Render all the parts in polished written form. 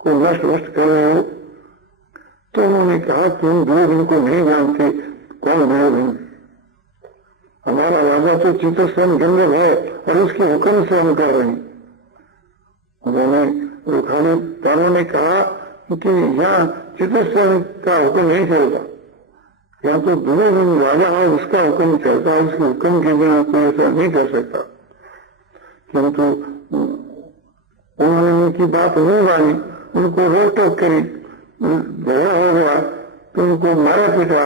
को नष्ट वष्ट कर रहे हो। तो उन्होंने कहा तुम दुर्योधन को नहीं जानते, कौन दुर्योधन? हमारा राजा तो चित्रसेन गंधर्व है और उसके हुक्म से हम कर रहे हैं। उन्होंने रुखाली पारों ने कहा कि यहाँ चित्रसेन का हुक्म नहीं चलता, यहाँ तो दुर्योधन राजा है, उसका हुक्म चलता है, उसके हुक्म के बिना कोई ऐसा नहीं कर सकता। किंतु उन्होंने उनकी बात नहीं मानी, उनको रोक टोक करी, झगड़ा हो गया तो उनको मारा पीटा।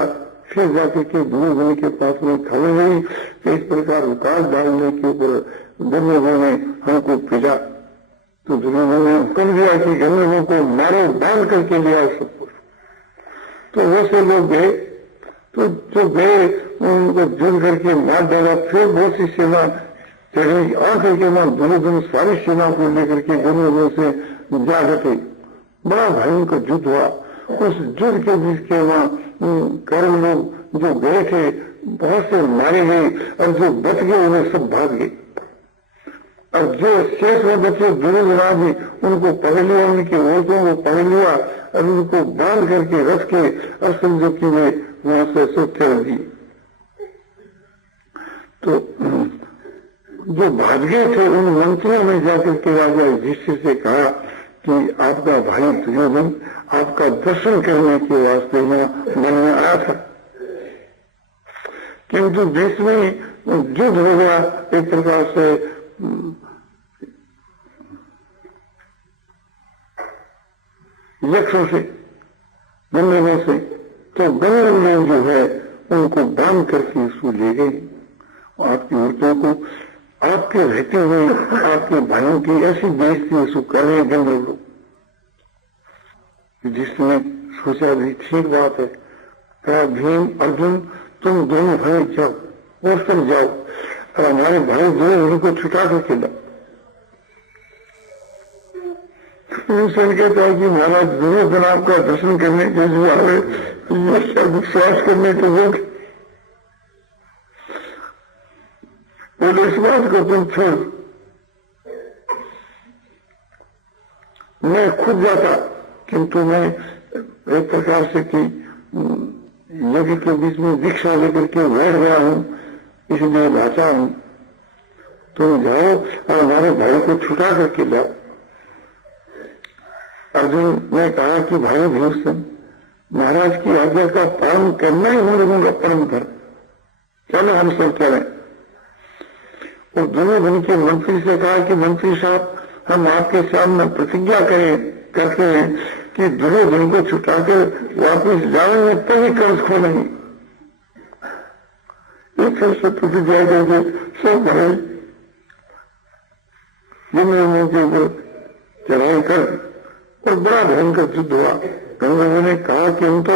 फिर जाके के दुर्योधन के पास में खबर हुई कि इस प्रकार विकास डालने के ऊपर दुर्योधन ने हमको पीटा। तो दुर्योधन ने हुक्म दिया कि गंधर्वों को मारो, बांध करके लिया सब कुछ। तो वैसे लोग गए, तो जो गए उनको जुड़ करके मार डाला। फिर बहुत सी सेना चढ़ी आकर के वहां दुर्योधन सारी सेना को लेकर के गंधर्वों से जा डटे। बड़ा भयंकर युद्ध हुआ। उस युद्ध के बीच के वहां कौरव लोग जो गए थे बहुत से मारे गए और जो बच गए उन्हें सब भाग गए। और जो शेष में बचे दुर्योधन आदमी उनको पकड़ लिया, उनकी औरतों को पकड़ लिया और उनको बांध करके रख के और समझो कि वे वहां से सुख कर दिए। तो जो भाग गए थे उन मंत्रियों में जाकर के राजा युधिष्ठिर से कहा कि आपका भाई दुर्योधन आपका दर्शन करने के वास्ते यहाँ मन में आया था, किंतु देश में युद्ध हो गया एक प्रकार से यक्षों से, गंधर्वों से। तो गंधर्व लोग जो है उनको बांध करके उसको ले गए। आपकी औरतों को आपके रहते हुए आपके भाइयों की ऐसी बेइज्जती उसको कर रहे गंधर्व लोग। जिसने सोचा भी ठीक बात है, कहा भीम अर्जुन तुम दोनों भाई जाओ और सब जाओ और हमारे भाई दुर्योधन को छुटा करके लाओ। सुन कहता है कि महाराज दुर्योधन आपका दर्शन करने के जो आवे विश्वास करने के लोग बोले इस बात को तुम छोड़, मैं खुद जाता, किंतु मैं एक प्रकार से कि यज्ञ के बीच में दीक्षा लेकर के बैठ गया हूं, इसलिए भाषा हूं। तुम जाओ और हमारे भाई को छुटा करके लाओ। अर्जुन ने कहा कि भाई भीष्म महाराज की आज्ञा का पालन करना ही हम लोगों का परम धर्म, चलो हम सब करें। और दुर्योधन के मंत्री से कहा कि मंत्री साहब हम आपके सामने प्रतिज्ञा करते हैं कि दुर्योधन को छुटाकर वापस जाएंगे तभी कर्ज खोलेंगे। एक तरह से प्रतिज्ञा करके सब भाई दुर्योधन के ऊपर चढ़ाई कर और बड़ा भयंकर युद्ध हुआ। गंधर्वों ने कहा कि हम तो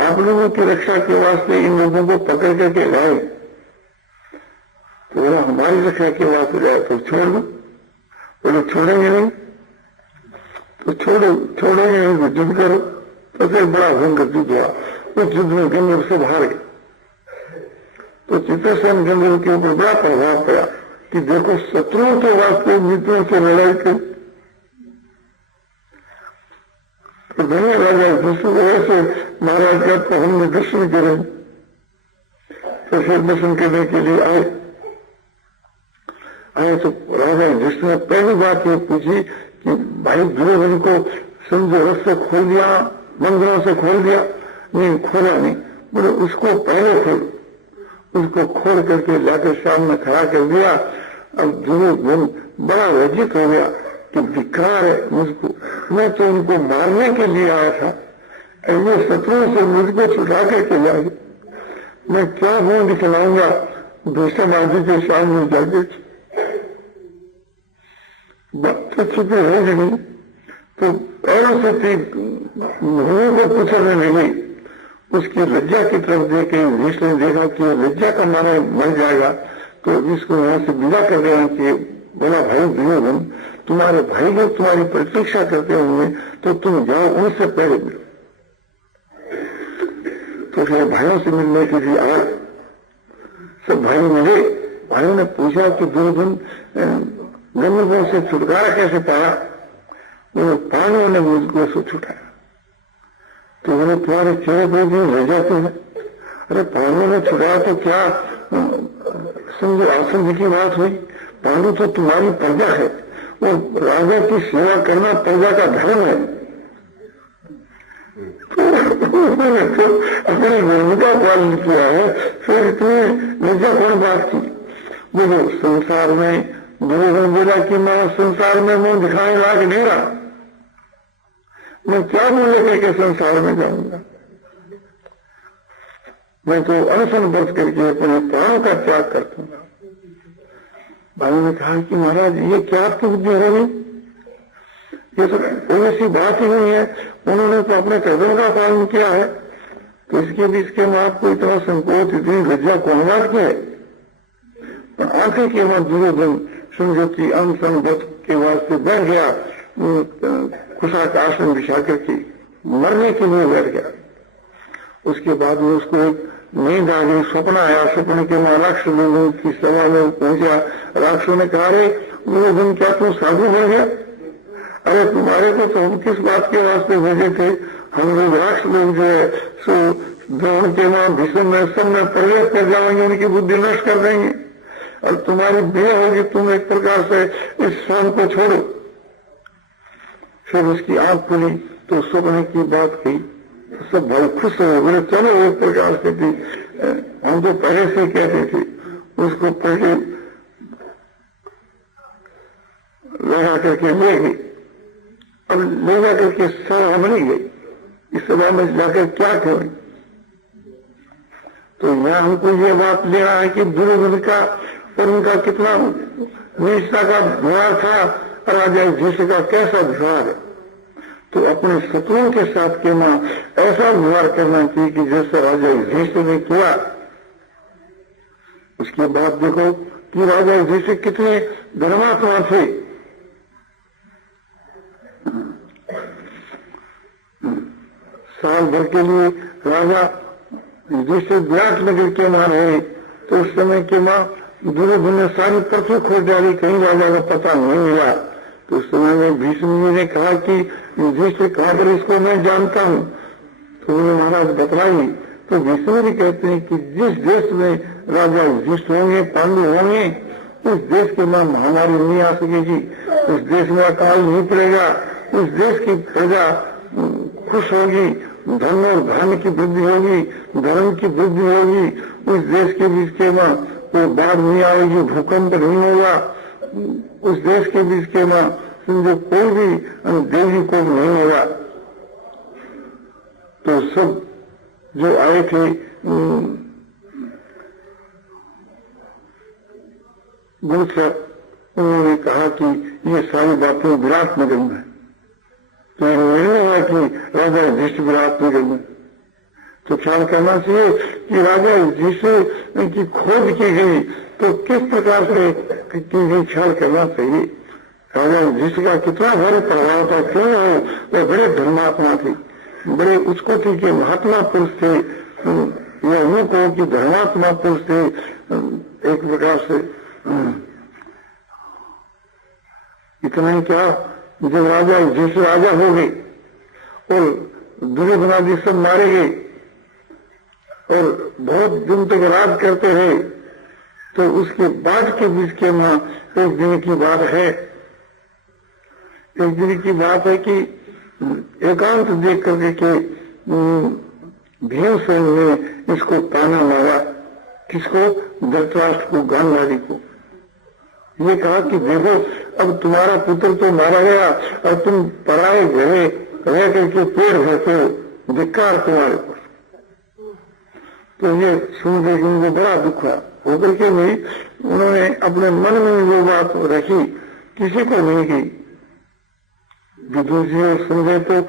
आप लोगों की रक्षा के वास्ते इन लोगों को पकड़ करके लाए, तो हमारी रक्षा के वास्ते जाए तो छोड़ दो। बोले छोड़ेंगे नहीं, तो छोड़ेंगे नहीं तो युद्ध करो। तो फिर बड़ा भयंकर युद्ध हुआ। उस युद्ध में गंधर्व से हार गए। तो चित्रसेन गंधर्व के ऊपर बड़ा प्रभाव पड़ा कि देखो शत्रुओं के वास्ते मित्रों से लड़ाई कर। तो दोनों राजा दूसरों को ऐसे महाराज का तो हमने दर्शन करे। तो फिर दर्शन करने के लिए आए तो राजा जिसने पहली बात ये पूछी कि भाई दुर्योधन को समझो रस से खोल दिया, मंदिरों से खोल दिया? नहीं, खोला नहीं। बोले उसको पहले खोल, उसको खोल करके लाकर सामने खड़ा कर दिया। अब दुर्योधन बड़ा लज्जित हो गया कि धिक्कार है मुझको, मैं तो उनको मारने के लिए आया था, ऐसे शत्रुओं से मुझको छुटा करके जाए, मैं क्या मुंह दिखलाऊंगा भीष्म आदि के सामने जाके। बात तो चुपी हो गई। तो और से मुंह को पूछने लगी, उसकी लज्जा की तरफ देखे जिसने देखा कि लज्जा का मारे मर जाएगा तो इसको वहां से विदा कर देना चाहिए। बोला भाई दुर्योधन तुम्हारे भाई लोग तुम्हारी प्रतीक्षा करते होंगे तो तुम जाओ उनसे पहले मिलो। तो फिर भाइयों से मिलने के लिए आए, सब भाई मिले। भाइयों ने पूछा कि दुर्योधन गंधर्वों से छुटकारा कैसे पाया? वो पांडवों ने मुझको से छुटाया। तो बोले तुम्हारे चेहरे पर भी रह जाते हैं। अरे पांडवों ने छुटाया तो क्या समझो आश्चर्य की बात हुई। पांडु तो तुम्हारी प्रजा है, वो राजा की सेवा करना प्रजा का धर्म है। उन्होंने तो अपनी धर्म का पालन किया है, फिर इतनी निजा कौन बात की। बोलो संसार में दुर्योधन बोला कि मैं संसार में मुंह दिखाने लायक नहीं रहा, मैं क्या मूल्य करके संसार में जाऊंगा। मैं तो अनशन व्रत करके अपने प्राणों का त्याग करता हूँ। भाई ने कहा कि महाराज ये क्या आपकी बुद्धि हो गई, ये तो कोई ऐसी बात ही नहीं है, उन्होंने तो अपने कर्तव्य का पालन किया है, तो इसके बीच के में आपको इतना संकोच इतनी लज्जा कौन बात की है। पर आखिर के बाद दुर्योधन समझौती अनशन व्रत के वास्ते बैठ गया, खुशा का आश्रम बिछा करके मरने के लिए बैठ गया। उसके बाद में उसको एक नींद आ गई, स्वप्न आया। स्वप्न के में राक्षस लोगों की सभा में पहुंचा। राक्षसों ने कहा रे वो दिन क्या तू साधु बन गया? अरे तुम्हारे को तो हम किस बात के वास्ते भेजे थे, हम लोग राक्षस लोग जो है सो द्रोण के नाम भीषण में सब में प्रवेश कर जाएंगे, उनकी बुद्धि नष्ट कर देंगे और तुम्हारी देह होगी, तुम एक प्रकार से इस स्वान को छोड़ो। फिर उसकी आंख खुली तो स्वप्न की बात कही, सब बहुत खुश हो गए। चलो एक प्रकार से थी, हम तो पहले से कहते थे, उसको पहले लगा करके ले गई। अब ले जा करके सभा बनी गई, इस सभा में जाकर क्या करें। तो यहाँ हमको ये बात लेना है कि दुर्योधन का और उनका कितना निष्ठा का व्यवहार था, राजा युधिष्ठिर का कैसा व्यवहार है। तो अपने शत्रुओं के साथ के मां ऐसा व्यवहार करना चाहिए कि जैसे राजा युधिष्ठिर ने किया। उसके बाद देखो कि राजा युधिष्ठिर कितने धर्मात्मा थे। साल भर के लिए राजा युधिष्ठिर विराट नगर के मां रहे, तो उस समय के मां दुर्योधन ने सारी पृथ्वी खोज डाली, कहीं राजा का पता नहीं मिला। तो उस समय में भीष्म जी ने कहा कि युधिष्ठिर कहां पर, इसको मैं जानता हूं। तो उन्होंने महाराज बतलाई। तो भीष्म जी कहते हैं कि जिस देश में राजा युधिष्ठिर होंगे, पांडु होंगे, उस देश के मां महामारी नहीं आ सकेगी, उस देश में अकाल नहीं पड़ेगा, उस देश की प्रजा खुश होगी, धन और धान्य की वृद्धि होगी, धर्म की वृद्धि होगी, उस देश के बीच के मां कोई बाढ़ नहीं आएगी, भूकंप नहीं होगा, उस देश के बीच के मां समझो कोई भी देवी को नहीं होगा। तो सब जो आए थे गुरुसर, उन्होंने कहा कि ये सारी बातें विराट नगर में है। तो नहीं है कि राजा युधिष्ठिर विराट नगर में, तो ख्याल करना चाहिए कि राजा युधिष्ठिर की खोज की गई तो किस प्रकार से की गई, ख्याल करना चाहिए। राजा युधिष्ठिर का कितना बड़े प्रभाव था, क्यों वे बड़े धर्मात्मा थे, बड़े उत्कोटि के महात्मा पुरुष थे। ये उन्होंने कहो कि धर्मात्मा पुरुष थे एक प्रकार से। इतना ही क्या, जब राजा युधिष्ठिर राजा हो गए और दुर्योधन आदि सब मारे गए और बहुत दिन तक राज करते रहे, तो उसके बाद के बीच के मां एक दिन की बात है, एक दिन की बात है कि एकांत देख करके के भीमसेन ने इसको ताना मारा, किसको, धृतराष्ट्र को, गांधारी को। ये कहा कि देखो अब तुम्हारा पुत्र तो मारा गया और तुम पराए घरे रह करके पेड़ भरते हो, धिक्कार तुम्हारे पर। तो ये सुन के उनको बड़ा दुख हुआ, होकर के नहीं उन्होंने अपने मन में वो बात रखी, किसी को नहीं की। विदुर जी और संजय तो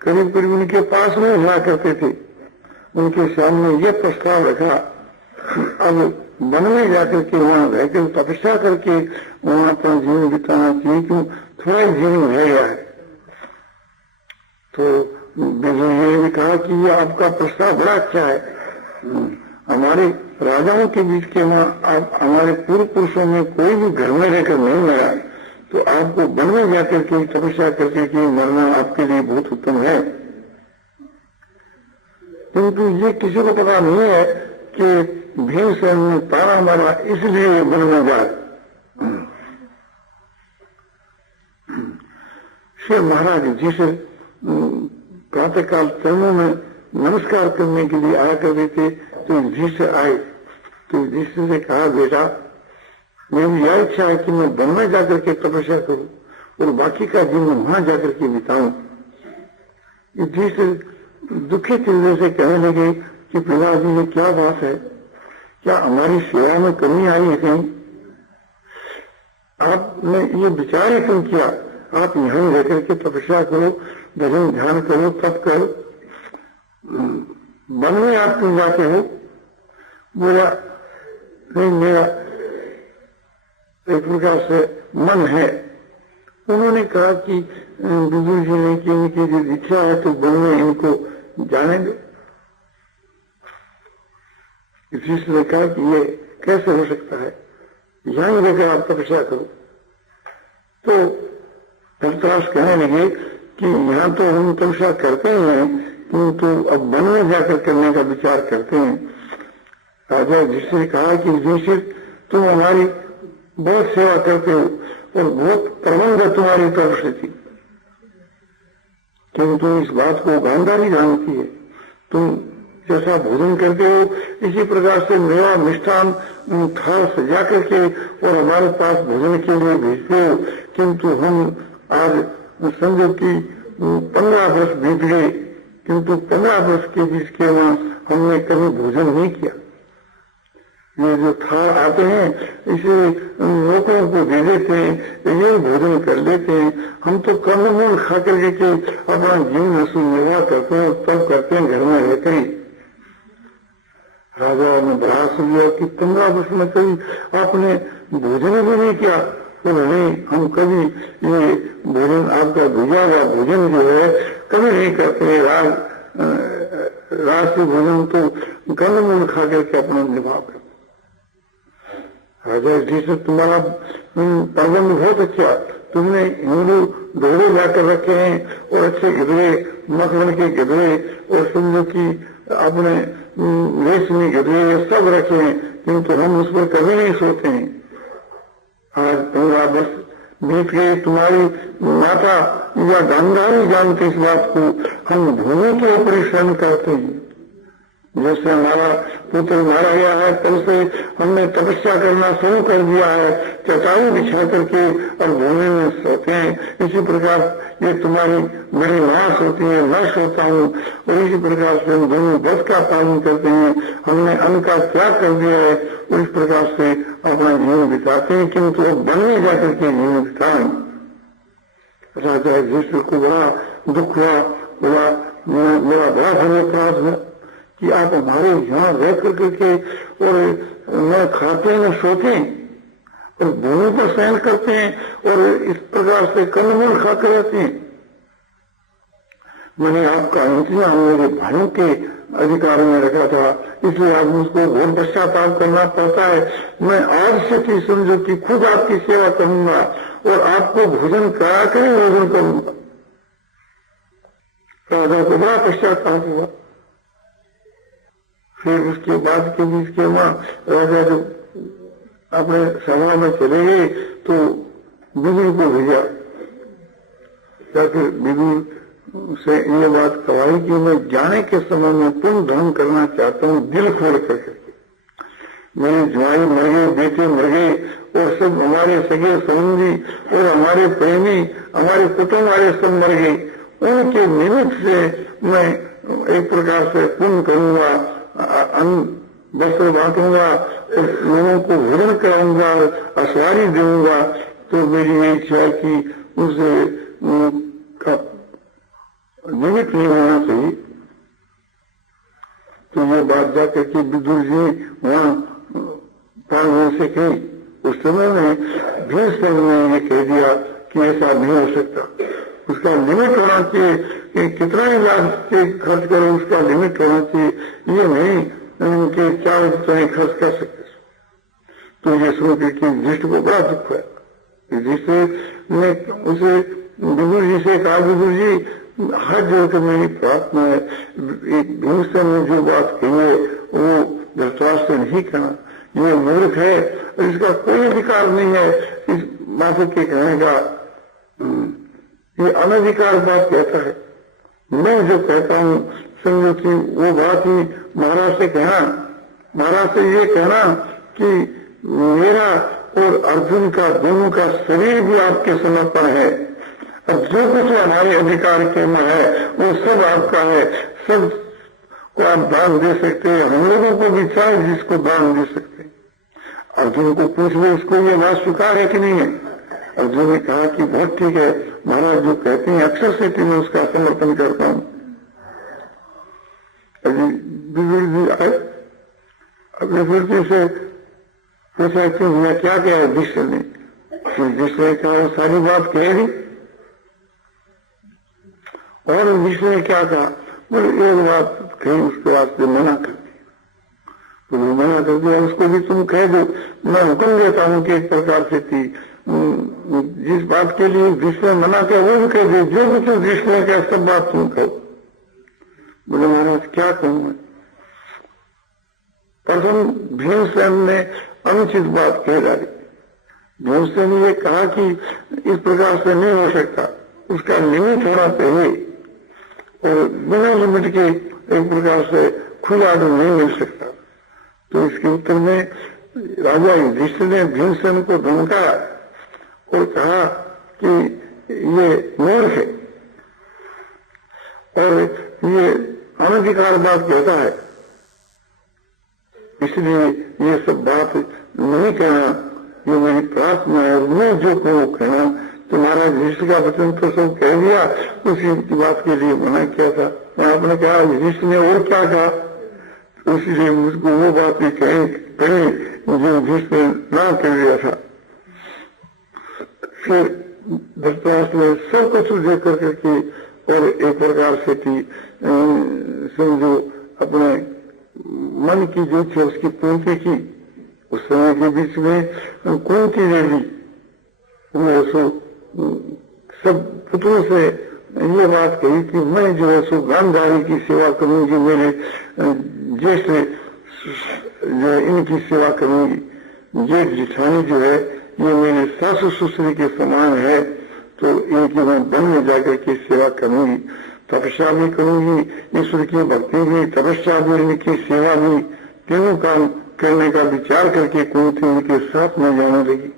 करीब करीब उनके पास में हुआ करते थे, उनके सामने ये प्रस्ताव रखा अब वन में जाकर के वहां रहकर तपस्या करके वहां अपना जीवन बिताना चाहिए, क्यों थोड़ा जीवन रह गया है। तो विदुर ने कहा कि ये आपका प्रस्ताव बड़ा अच्छा है, हमारे राजाओं के बीच के वहां आप हमारे पूर्व पुरुषों में कोई भी घर में रहकर नहीं मरा, तो आपको वन में जाकर के तपस्या करके कि मरना आपके लिए बहुत उत्तम है। किंतु ये किसी को पता नहीं है कि भीमसेन ने तारा मारा इसलिए वन में जाए। श्री महाराज जी से प्रातःकाल चरणों में नमस्कार करने के लिए आया करते थे। तो जी से आए तो जी से कहा, बेटा मेरी यह इच्छा है कि मैं वन में जाकर के तपस्या करूं और बाकी का जीवन वहां जाकर के बिताऊं। जी से दुखी चिल्ले से कहने लगे कि पिता जी ये क्या बात है, क्या हमारी सेवा में कमी आई है कहीं? आपने ये विचार ही क्यों किया? आप यहां रहकर के तपस्या करो, भजन ध्यान करो, तप करो, वन में आप क्यों जाते हो? बोला नहीं, मेरा एक प्रकार से मन है। उन्होंने कहा कि विदुर जी ने कि इनकी जो इच्छा है तो वन में इनको जाने दो। इसी ने कहा कि ये कैसे हो सकता है, यहां रहकर आप तपस्या करो। तो धृतराष्ट्र कहने लगे कि यहाँ तो हम तपस्या करते हैं किंतु अब वन में जाकर करने का विचार करते हैं। राजा जिसने कहा कि युधिष्ठिर तुम हमारी बहुत सेवा करते हो और बहुत प्रबंध तुम्हारी तरफ से थी, किंतु इस बात को गांधारी जानती है। तुम जैसा भोजन करते हो इसी प्रकार से मेवा मिष्ठान थाल सजा करके और हमारे पास भोजन के लिए भेजते हो, किंतु हम आज समझो कि 15 वर्ष बीत गए, किंतु 15 वर्ष के बीच के वहां हमने कभी भोजन नहीं किया। ये जो थाल आते हैं इसे लोगों को दे देते हैं, ये भोजन कर लेते हैं। हम तो कंदमूल खा करके के अपना जीवन निर्वाह करते हैं, तब करते हैं घर में रहकर ही। राजा ने बड़ा सुन लिया कि 15 वर्ष में कभी आपने भोजन भी नहीं किया। तो नहीं, हम कभी ये भोजन आपका भेजा हुआ भोजन जो है कभी नहीं करते। राष्ट्रीय भोजन तो कंदमूल खा करके अपना निर्वाह करते। राजा जी तुम्हारा प्रबंध बहुत अच्छा, तुमने हिंदू ढोले लाकर रखे हैं और अच्छे गिदरे, मखमल के गिदरे और समझो की अपने रेशमी गिदरे सब रखे हैं, किंतु हम उस पर कभी नहीं सोते हैं। आज 15 वर्ष बीत गए, तुम्हारी माता या गांधारी जानते इस बात को, हम भूमि के ऊपर ही शरण करते हैं। जैसे हमारा पुत्र मारा गया है तब से हमने तपस्या करना शुरू कर दिया है, चटाई बिछा करके और भूमि में सोते हैं। इसी प्रकार ये तुम्हारी मेरी माँ सोती है, मैं सोता हूँ, और इसी प्रकार से हम दोनों व्रत का पालन करते हैं। हमने अन्न का त्याग कर दिया है और इस प्रकार से अपना जीवन बिताते हैं, किंतु अब वन में जाकर के जीवन बिताएं। राजा युधिष्ठिर को बड़ा दुख हुआ, बोला मेरा बड़ा धन्यवाद है कि आप हमारे यहाँ रह करके और न खाते न सोते और भूमि पर शयन करते हैं और इस प्रकार से कंदमूल खाते रहते हैं। मैंने आपका इंतजाम मेरे भाइयों के अधिकार में रखा था, इसलिए आप मुझको बहुत पश्चाताप करना पड़ता है। मैं आज से थी समझो कि खुद आपकी सेवा करूंगा और आपको भोजन करा कर ही भोजन करूंगा। राजा को बड़ा पश्चाताप हुआ। फिर उसके बाद के बीच के वहां राजा जब अपने सभा में चले गए तो विदुर को भेजा, या फिर विदुर से ये बात कहवाई कि मैं जाने के समय में पुण्य धर्म करना चाहता हूँ, दिल खोल करके। मेरे जवाई मर गए, बेटे मर गए और सब हमारे सगे संबंधी और हमारे प्रेमी, हमारे कुटुंब वाले सब मर गए। उनके निमित्त से मैं एक प्रकार से पुण्य करूंगा, अन्न वस्त्र बांटूंगा, लोगों को भोजन कराऊंगा, असवारी दूंगा। तो मेरी ये इच्छा कि उसे निमित्त नहीं होना चाहिए। तो ये बात जाकर के विदुर जी वहां पांडवों से कही। उस समय में भीष्म ने ये कह दिया कि ऐसा नहीं हो सकता, उसका लिमिट होना चाहिए कि कितना ही लाख के खर्च करो, उसका लिमिट होना चाहिए। ये नहीं कि क्या तुम्हें खर्च कर सकते। तो ये सुन के युधिष्ठिर को बड़ा दुख है। युधिष्ठिर ने उसे विदुर जी से कहा, विदुर जी हाथ जोड़कर मेरी प्रार्थना है, भीमसेन ने जो बात कही है वो धृतराष्ट्र से नहीं कहना, ये मूर्ख है और इसका कोई अधिकार नहीं है इस माफी के कहने का, ये अनधिकार बात कहता है। मैं जो कहता हूँ समझो कि वो बात ही महाराज से कहना, महाराज से ये कहना कि मेरा और अर्जुन का दोनों का शरीर भी आपके समर्पण है, अब जो कुछ हमारे अधिकार के में है वो सब आपका है, सब को आप दान दे सकते हैं, हम लोगों को भी चाहे जिसको दान दे सकते हैं। अर्जुन को पूछ लो उसको ये बात स्वीकार है कि नहीं है। अर्जुन ने कहा कि बहुत ठीक है महाराज, जो कहते हैं अक्षर से मैं उसका समर्थन करता हूँ। अभी विदुर जी आए, अपने फिर से पूछा कि मैं क्या कहा युधिष्ठिर ने, युधिष्ठिर ने कहा सारी बात कह दी, और युधिष्ठिर ने क्या कहा, बोले एक बात कही उसके वास्ते मना कर दिया, तो मना कर दिया, उसको भी तुम कह दो, मैं हुक्म देता हूँ कि एक प्रकार से थी जिस बात के लिए युधिष्ठिर मना किया वो भी कह दो, जो कुछ युधिष्ठिर ने कहा सब बात तुम कहो। बोले महाराज क्या कहूँ मैं। प्रथम भीमसेन ने अनुचित बात कह डाली, भीमसेन ने ये कहा कि इस प्रकार से नहीं हो सकता, उसका लिमिट होना चाहिए और बिना लिमिट के एक प्रकार से खुला तो नहीं मिल सकता। तो इसके उत्तर में राजा युधिष्ठिर ने भीमसेन को धमकाया और कहा कि ये मूर्ख है और ये अनधिकार बात कहता है, इसलिए ये सब बात नहीं कहना, ये मेरी प्रार्थना है और मैं जो कहूँ कहना। तो महाराज युधिष्ठिर का वचन तो सब कह दिया, उसी बात के लिए मना किया था। आपने कहा युधिष्ठिर ने और क्या कहा, उसीलिए मुझको वो बात भी कही जो युधिष्ठिर ना कह दिया था। फिर धृतराष्ट्र ने सब कुछ देख करके और एक प्रकार से थी समझो अपने मन की जो थी उसकी पूर्ति की। उस समय के बीच में कुंती देवी वो सब पुत्रों से ये बात कही कि मैं जो है सो गांधारी की सेवा करूंगी, मेरे ज्येष्ठ जो है इनकी सेवा करूंगी, जेठ जेठानी जो है ये मेरे सासु ससुर के समान है, तो इनकी मैं वन में जाकर के सेवा करूंगी, तपस्या भी करूंगी, ईश्वर की भक्ति भी, तपस्या भी, इनकी सेवा भी, तीनों काम करने का विचार करके कुंती उनके साथ में जाने लगी।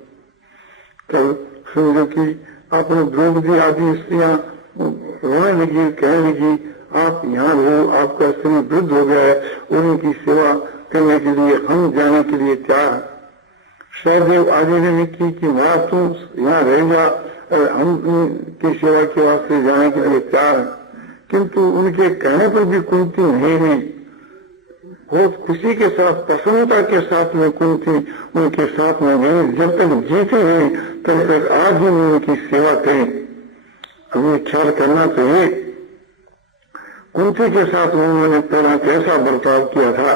तब समझो कि आपने द्रौपदी आदि स्त्रियां रोने लगी, कहने लगी आप यहाँ रहो, आपका शरीर वृद्ध हो गया है, उनकी सेवा करने के लिए हम जाने के लिए तैयार। सहदेव आदि ने की कि वहां तुम यहाँ रहेगा और हम उनकी सेवा के वास्ते जाने के लिए तैयार है, किंतु उनके कहने पर भी कुंती नहीं हुई। बहुत खुशी के साथ, प्रसन्नता के साथ में कुंती उनके साथ में गई, जब तक जीते हुए तब तक आज ही उनकी सेवा करें। हमें ख्याल करना चाहिए कुंती के साथ उन्होंने पहला कैसा बर्ताव किया था।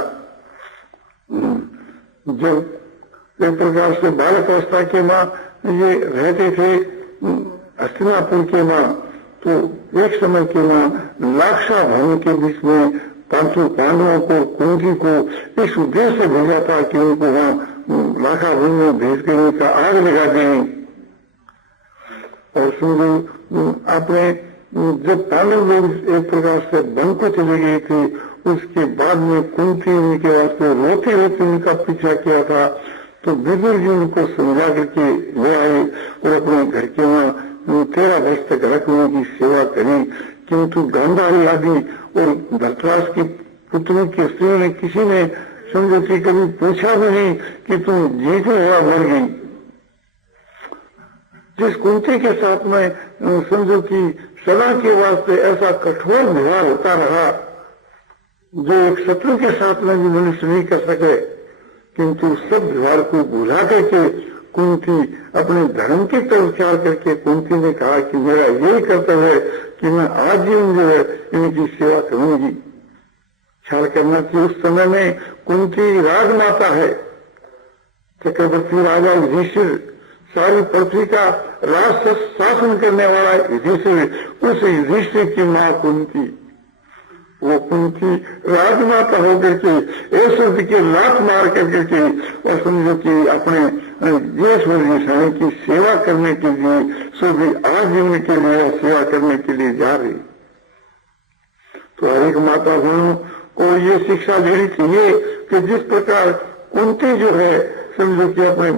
जब एक प्रकार से बालक अवस्था के माँ ये रहते थे हस्तिनापुर के माँ, तो एक समय के माँ लाक्षा भवन के बीच में पांडवों को कुंती को इस उद्देश्य से भेजा था कि उनको वहां लाखा भवन में भेज कर उनका आग लगा दें। और सुनो आपने जब पांडव लोग एक प्रकार से वन को चले गए थे, उसके बाद में कुंती उनके वास्ते रोते रोते उनका पीछा किया था, तो विदुर जी उनको समझा करके ले आए और अपने घर के वहां 13 वर्ष तक रखने की सेवा करी। किंतु गांधारी आदि और धृतराष्ट्र की पुत्रों की स्त्रियों ने किसी ने समझो कि कभी पूछा भी नहीं कि तुम जीते हुआ मर गई। जिस कुंती के साथ में समझो कि सदा के वास्ते ऐसा कठोर व्यवहार होता रहा, जो एक शत्रु के साथ में भी मनुष्य नहीं कर सके, किंतु सब व्यवहार को भुला करके कुंती अपने धर्म की तरफ विचार करके कुंती ने कहा कि मेरा यही कर्तव्य है कि मैं आजीवन जो है इनकी सेवा करूंगी। ख्याल करना कि उस समय में कुंती राजमाता है, चक्रवर्ती राजा युधिष्ठिर सारी पृथ्वी का राज शासन करने वाला युधिष्ठिर, उस युधिष्ठिर की मां कुंती, वो कुंती राजमाता होकर के ऐश्वर्य की लात मार करके के और समझो कि अपने यशोरी की सेवा करने के लिए, सभी आजीवन के लिए सेवा करने के लिए जा रही। तो हर एक माता बहनों को ये शिक्षा देनी चाहिए कि जिस प्रकार कुंती जो है समझो कि अपने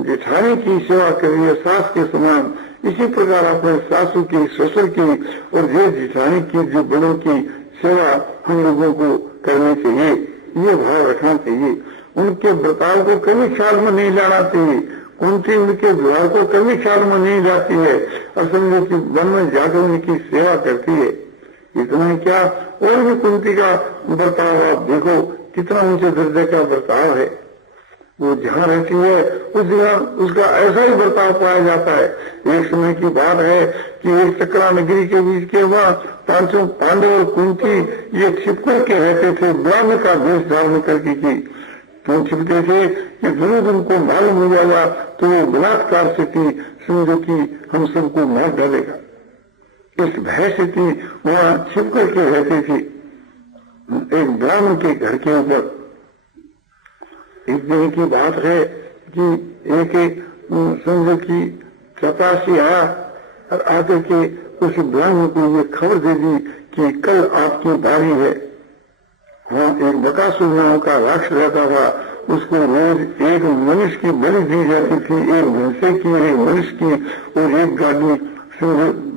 जेठानी की सेवा कर रही है सास के समान, इसी प्रकार अपने सासू की, ससुर की और जेठ जेठानी की, जो बड़ों की सेवा हम लोगों को करनी चाहिए, ये भाव रखना चाहिए। उनके बर्ताव को कभी ख्याल में नहीं लाना चाहिए। कुंती उनके व्यवहार को कभी ख्याल में नहीं लाती है और समझो कि वन में जाकर उनकी सेवा करती है। इतना ही क्या, और भी कुंती का बर्ताव आप देखो कितना ऊंचे दर्जे का बर्ताव है। वो जहाँ रहती है उस जगह उसका ऐसा ही बर्ताव पाया जाता है। एक समय की बात है कि एक चक्रा नगरी के बीच के वहाँ पांचों पांडव और कुंती ये छिपकर के रहते थे, ब्राह्मण का वेश धारण करके की। क्यों छिपते थे कि दुर्योधन को मालूम हो जाएगा तो वो बलात्कार से थी, समझो कि हम सबको मार डालेगा, इस भय से थी वहाँ छिप करके रहती थी एक ब्राह्मण के घर के ऊपर। एक दिन की बात है कि एक समझो कि चपरासी आया और आकर के उस ब्राह्मण को ये खबर दे दी कि कल आपकी बारी है। वहाँ एक बकासुर नाम का राक्षस रहता था, उसको रोज एक मनुष्य की बलि दी जाती थी, एक भैंसे की, एक मनुष्य की और एक गाड़ी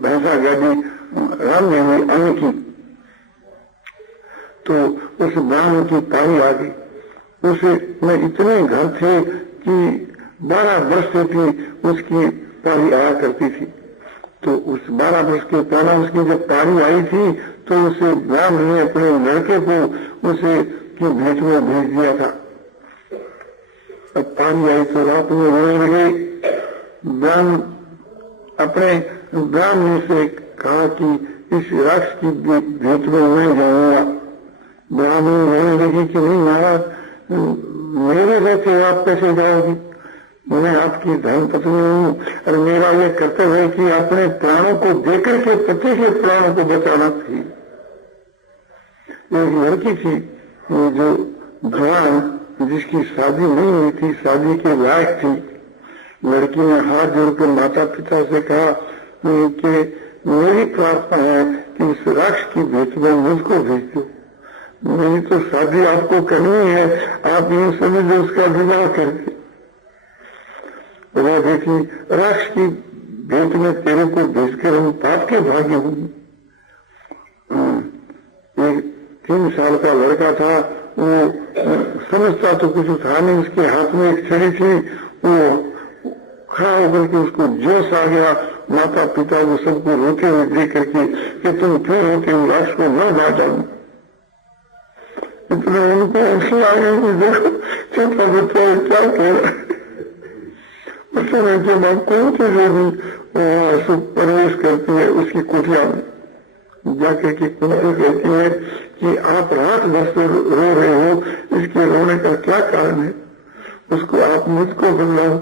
भैंसा गाड़ी राम ने हुई अन्न की। तो उस ब्राह्मण की पारी आ गई। उसमें इतने घर थे कि 12 वर्ष से भी उसकी पारी आया करती थी। तो उस 12 वर्ष के पहला उसकी जब पारी आई थी तो उसे ब्राह्मण ने अपने लड़के को उसे की भेंट में भेज दिया था। अब पारी आई तो रात में रोने लगे। ब्राह्मण अपने ब्राह्मण से कहा कि इस राक्षस की भेंट में मैं जाऊंगा। ब्राह्मण रोने लगी कि नहीं महाराज, मेरे रहते आप कैसे जाओगी, मैं आपकी धर्म पत्नी हूँ और मेरा ये कर्तव्य है कि अपने प्राणों को देकर के पति के प्राणों को बचाना चाहिए। एक लड़की थी जो जवान, जिसकी शादी नहीं हुई थी, शादी के लायक थी। लड़की ने हाथ जोड़कर माता पिता से कहा कि मेरी प्रार्थना है कि उस राक्षस की भेंट में मुझको भेज दो। मेरी तो शादी आपको करनी है, आप यूं समझो उसका विवाह करके। वह देखी राक्षस की भेंट में तेरे को भेजकर हम पाप के भाग्य होंगे। एक 3 साल का लड़का था, वो समझता तो कुछ था नहीं, उसके हाथ में एक छड़ी थी, वो खड़ा होकर के उसको जोश आ गया। माता पिता वो सबको रोते हुए देख करके कि तुम क्यों रोते हो, राक्षस को न बांटा। इतने उनको आंसू आ गए, देखो छोटा बच्चा क्या कह रहा है। उस समय के बाद कौन सी जो भी प्रवेश करती है उसकी कुटिया में जाकर के कुंती कहती है कि आप रात भर से रो रहे हो, इसके रोने का क्या कारण है, उसको आप मुझको बदलाओ।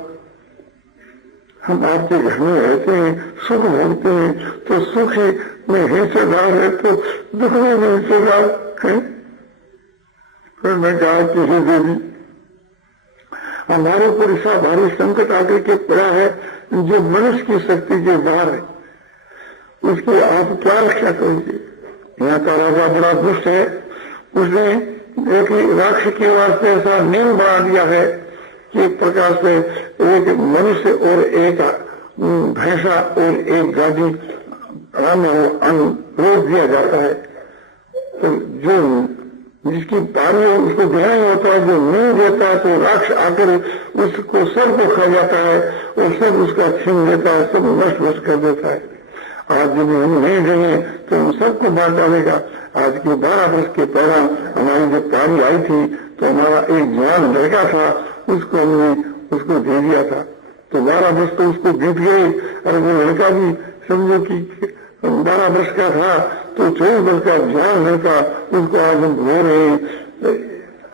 हम आपके घर में रहते हैं, सुख भोगते हैं, तो सुख में हिस्सेदार है तो दुख में हिस्सेदार है। फिर मैं कहा कि हे देवी, हमारे ऊपर ऐसा भारी संकट आकर के पड़ा है जो मनुष्य की शक्ति के बाहर है, उसकी आप क्या रक्षा करोगे। यहाँ का राजा बड़ा दुष्ट है, उसने एक राक्षस के वास्ते ऐसा नियम बना दिया है कि एक प्रकार से एक मनुष्य और एक भैंसा और एक गाड़ी रोक दिया जाता है। तो जो जिसकी पारी है उसको देना ही होता है, जो नहीं देता है तो राक्षस आकर उसको सबको खा जाता है और सब उसका छीन लेता है, सब नष्ट कर देता है। आज जब हम नहीं देंगे तो हम सबको मार डालेगा। आज के 12 वर्ष के पहला हमारी जब पारी आई थी तो हमारा एक जवान लड़का था, उसको हमने उसको दे दिया था। तो 12 वर्ष तो उसको बीत गए और वो लड़का भी समझो कि 12 वर्ष का था, तो 24 वर्ष का जवान लड़का, उसको आज हम रो रहे हैं।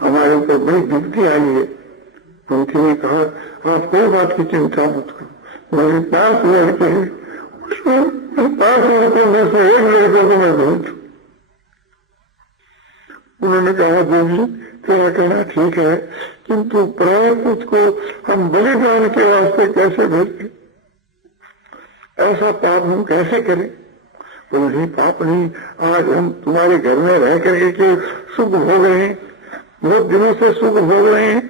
हमारे ऊपर बड़ी विपत्ति आई है। उनकी ने कहा आप कोई बात की चिंता मत करो, मेरे 5 लड़के हैं, उसमें 5 लड़कों में से 1 लड़के को मैं ढूंढ दूं। उन्होंने कहा देवी तेरा कहना ठीक है, किंतु प्राय पुत्र को हम बलिदान के वास्ते कैसे भेजें, ऐसा पाप हम कैसे करें? तो नहीं पाप नहीं, आज हम तुम्हारे घर में रह करके के सुख भोग रहे हैं, बहुत दिनों से सुख भोग रहे हैं,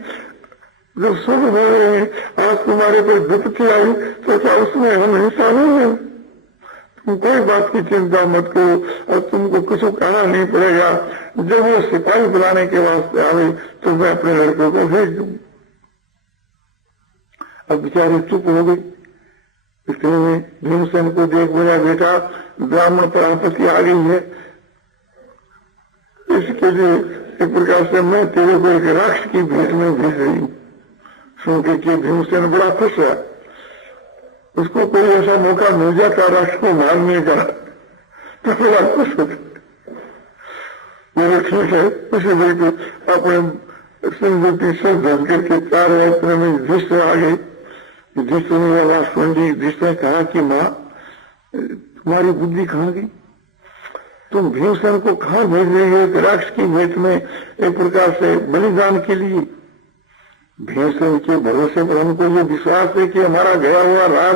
जब सुख भोग रहे हैं आज तुम्हारे पर विपत्ति आई तो क्या उसमें हम हिस्सा नहीं है? तुम कोई बात की चिंता मत करो और तुमको कुछ कहना नहीं पड़ेगा, जब वो सिपाही बुलाने के वास्ते आवे तो मैं अपने लड़कों को भेज दूं। अब बेचारे चुप हो गए। इतने में भीमसेन को देख बोला बेटा ब्राह्मण पर आपत्ति आ गई है, इसके लिए एक प्रकार से मैं तेरे को एक राक्षस की भेंट में भेज रही हूँ। सुन के भीमसेन बड़ा खुश है, उसको कोई ऐसा मौका मिल जाता राष्ट्र को मारने का तो बड़ा खुश होता। मेरे ठीक है, उसी बिल्कुल अपने सिंधु सब धन करके 4 यात्रा में युधिष्ठिर आ गई। युधिष्ठिर ने आवाज सुन ली। युधिष्ठिर ने कहा कि माँ तुम्हारी बुद्धि कहाँ गई, तुम भीमसेन को कहाँ भेज रही हो राक्षस की भेंट में एक प्रकार से बलिदान के लिए? भीमसेन के भरोसे पर हमको ये विश्वास है कि हमारा गया हुआ राज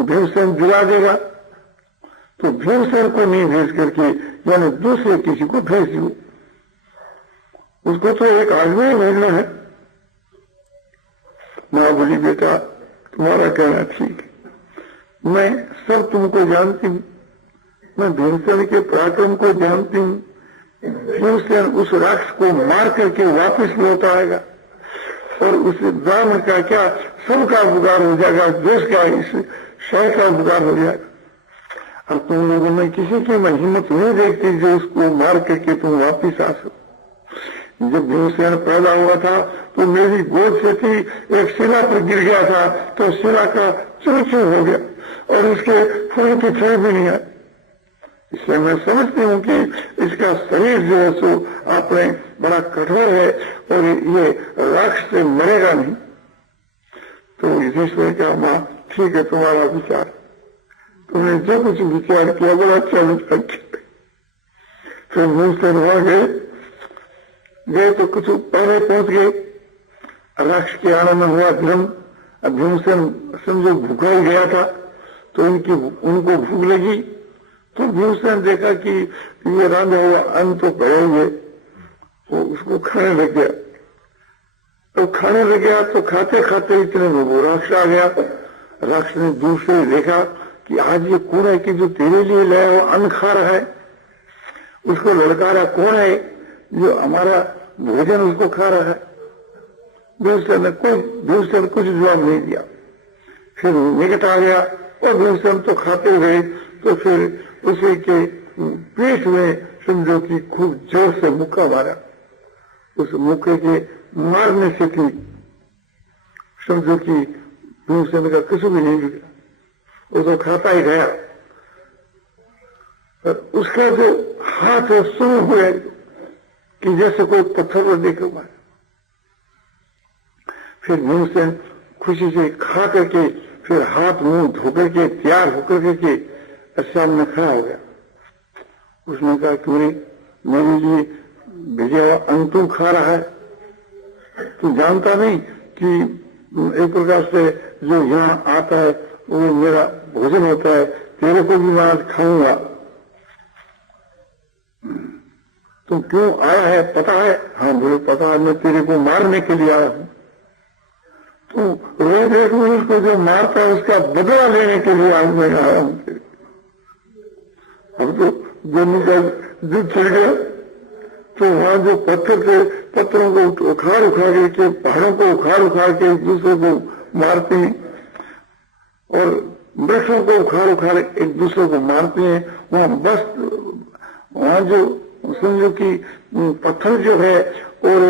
भीमसेन दिला देगा, तो भीमसेन को नहीं भेज करके यानी दूसरे किसी को भेज दो, उसको तो एक आदमी भेजना है। माँ बोली बेटा तुम्हारा कहना ठीक है, मैं सब तुमको जानती हूँ, मैं भीमसेन के पराक्रम को जानती हूँ। भीमसेन उस राक्षस को मार करके वापस लौट आएगा और उस ब्राह्मण का क्या सबका उपकार हो जाएगा, देश का इस शहर का उपकार हो जाएगा। और तुम लोगों में किसी की मैं हिम्मत नहीं देखती जो उसको मार करके तुम वापिस आ सको। जब भीमसेन पैदा हुआ था तो मेरी गोद से थी, एक शिला पर गिर गया था तो शिला का चूर-चूर हो गया और उसके फूल की छड़ भी नहीं आई। इसलिए मैं समझती हूँ कि इसका शरीर जो है सो अपने बड़ा कठोर है और ये राक्षस से मरेगा नहीं। तो युधिष्ठिर का माँ ठीक है तुम्हारा विचार, तुमने जो कुछ विचार किया बड़ा अच्छा विचार किया। फिर भीमसेन वहां गए तो कुछ पहले पहुंच गए, राक्षस के आने में हुआ धर्म। भीमसेन समझो भूखा ही गया था तो उनको भूख लगी तो भीमसेन देखा कि ये रांधा हुआ अन्न तो पड़े हुए, वो उसको खाने लग गया। तो खाने लग गया तो खाते खाते इतने में वो राक्षस आ गया। राक्षस ने दूर से देखा कि आज ये कौन है कि जो तेरे लिए लाया हुआ अन्न खा रहा है। उसको ललकारा कौन है जो हमारा भोजन उसको खा रहा है। भीमसेन कुछ जवाब नहीं दिया। फिर निकट आ गया और भीमसेन तो खाते गए तो फिर उसी के पेट में समझो कि खूब जोर से मुक्का मारा। उस मुक्के के मारने से थी समझो कि भीमसेन का कुछ भी नहीं बिगड़ा, वो तो खाता ही गया। और उसका जो हाथ है शुरू हो गया कि जैसे कोई पत्थर पर देख मारा। फिर भीमसेन खुशी से खा करके फिर हाथ मुंह धो करके तैयार होकर के सामने खड़ा हो गया। उसने कहा कि मेरे लिए भेजा हुआ अन्न तू खा रहा है, तू जानता नहीं कि एक प्रकार से जो यहाँ आता है वो मेरा भोजन होता है, तेरे को भी मैं आज खाऊंगा। तुम क्यों आया है पता है? हाँ बोले पता है, मैं तेरे को मारने के लिए आया हूँ। तो रोज एक उसको जो मारता है उसका बदला लेने के लिए आज मैं आया हूँ। अब तो जमीन का युद्ध छिड़ गया तो वहां जो पत्थर थे पत्थरों को उखाड़ के पहाड़ों को उखाड़ के एक दूसरे को मारते हैं और वृक्षों को उखाड़ एक दूसरे को मारते हैं। वहां जो समझो कि पत्थर जो है और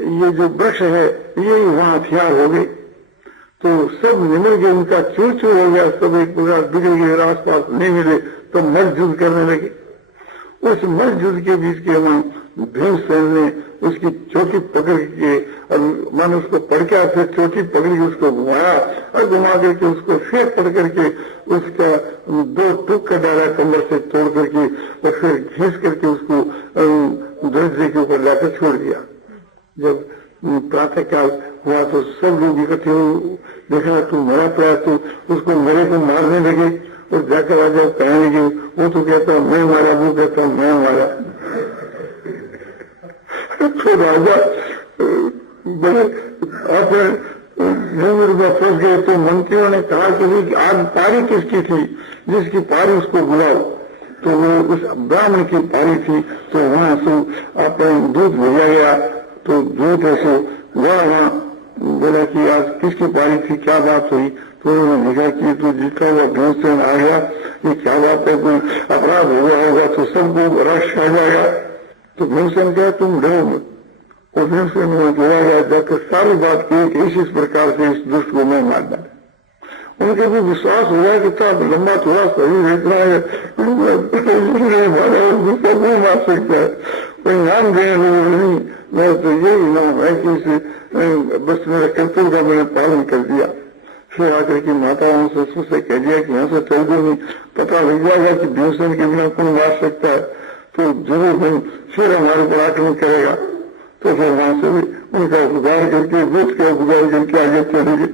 ये जो वृक्ष है ये वहां हथियार हो गए तो सब निमर गए, उनका चूर हो गया, सब एक प्रकार बिगड़ गए, आसपास नहीं मिले तो मजदूर करने लगे। उस मजदूर के बीच के वहां भीमसेन ने उसकी चोटी पकड़ के और मानो उसको पड़ के फिर चोटी पकड़ के उसको घुमाया और घुमा करके उसको फिर पड़ करके उसका 2 टुकड़ा डाला कमर से तोड़ करके और फिर घींच करके उसको दरवाजे के ऊपर लाकर छोड़ दिया। जब प्रातः काल हुआ तो सब लोग इकट्ठे देखा तो मरा पड़ा, तो उसको मरे को मारने लगे और जाकर राजा कहने लगे, वो तो कहता मैं मारा, वो कहता मैं मारा। तो राजा बड़े अपने फंस गए। तो मंत्रियों ने कहा कि आज पारी किसकी थी, जिसकी पारी उसको बुलाओ। तो वो उस ब्राह्मण की पारी थी, तो वहां से अपने दूध भेजा गया। तो दूध ऐसे वहां बोला कि आज किसकी पारी थी, क्या बात हुई। तो उन्होंने देखा कि तो जीता हुआ भीमसेन आ गया, ये क्या बात है, कोई अपराध हो गया होगा तो सबको रश आ जाएगा। तो भीमसेन कहा तुम डरो मत। और भीमसेन में जोड़ा गया, जाकर सारी बात की इस प्रकार से इस दुष्ट को मैं मार डाला। उनके भी विश्वास हुआ कि था लंबा थोड़ा शरीर इतना है, नहीं मारा दूसरा नहीं मार सकता है, कोई नाम देने लोग नहीं। मैं तो यही नाम है कि बस मेरा कर्तव्य का मैंने पालन कर दिया। फिर आकर के माताओं ससुर से कह दिया कि यहाँ से चल दो, नहीं पता लग जाएगा कि भीमसेन के बिना कौन मार सकता है, तो जरूर हम फिर हमारे ऊपर आक्रमण करेगा। तो फिर वहां से भी उनका गुजार करके दूध का गुजार करके आगे चलेंगे।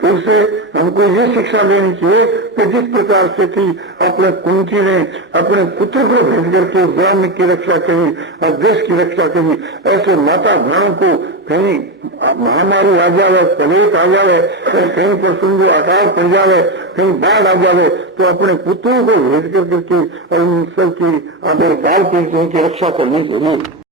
तो उससे हमको ये शिक्षा लेनी चाहिए कि जिस प्रकार से थी अपने कुंती ने अपने पुत्र को भेज करके ब्राह्मण की रक्षा करी और देश की रक्षा करी, ऐसे माता बहनों को कहीं महामारी आ जाए, कलेश आ जाए, कहीं पर सुंदर अकाल पड़ जाए, कहीं बाढ़ आ जाए, तो अपने पुत्रों को भेज करके और उन सबकी आदर पाल करके उनकी रक्षा करनी चाहिए।